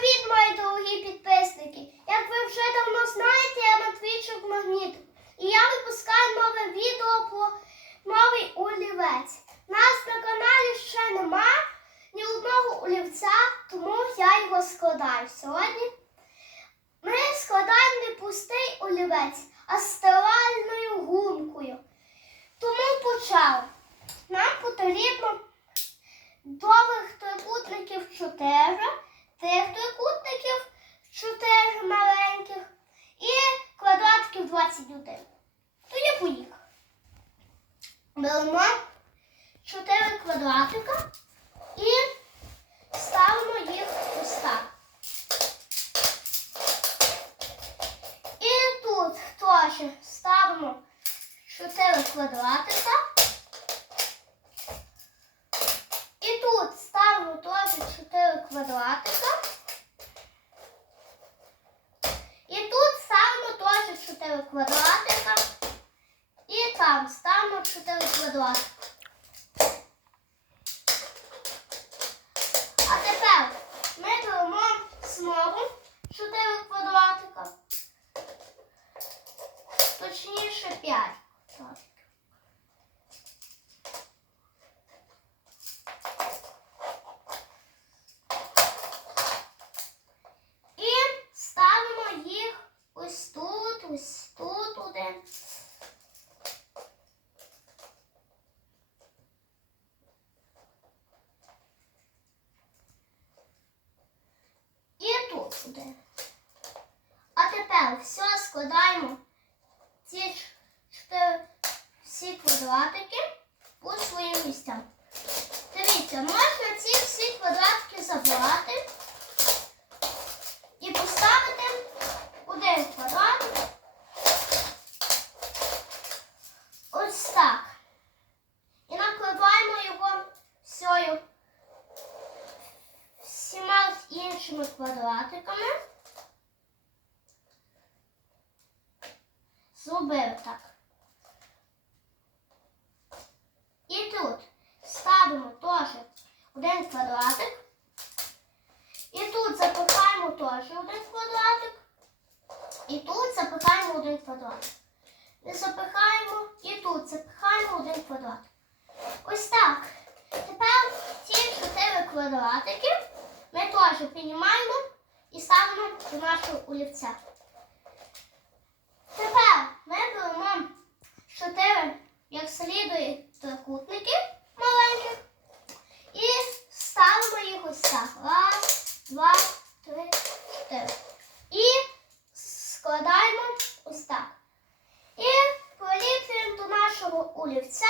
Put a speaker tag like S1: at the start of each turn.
S1: Привіт, мої дорогі підписники! Як ви вже давно знаєте, я Матвійчик Магнітик. І я випускаю нове відео про новий олівець. Нас на каналі ще нема ні одного олівця, тому я його складаю. Сьогодні ми складаємо не пустий олівець, а стиральною гумкою. Тому почав. Нам потрібно довгих трикутників 4, тих трикутників 4 маленьких і квадратиків 21. То я поїхав. Беремо 4 квадратика і ставимо їх ось так. І тут теж ставимо 4 квадратика. І тут ставимо теж 4 квадратика. І тут ставимо теж 4 квадратика. І там ставимо 4 квадратика. А тепер ми беремо знову 4 квадратика. Точніше 5 квадратиків. І ставимо їх ось тут, ось тут один. Один. А тепер все складаємо ці ч- чотири всі квадратики по своїм місцям. Дивіться, можна ці всі квадратики забрати і поставити один квадрат. Ось так. І накриваємо його всьою всіма іншими квадратиками. Зробив так. І тут ставимо теж один квадратик. І тут запихаємо теж один квадратик. І тут запихаємо один квадратик. І запихаємо і тут запихаємо один квадратик. Ось так. Тепер ці чотири квадратики ми теж піднімаємо і ставимо до нашого олівця. Тепер ми беремо чотири, як слідує, трикутники маленьких і ставимо їх ось так. Раз, два, три, чотири. І складаємо ось так. І приліплюємо до нашого олівця.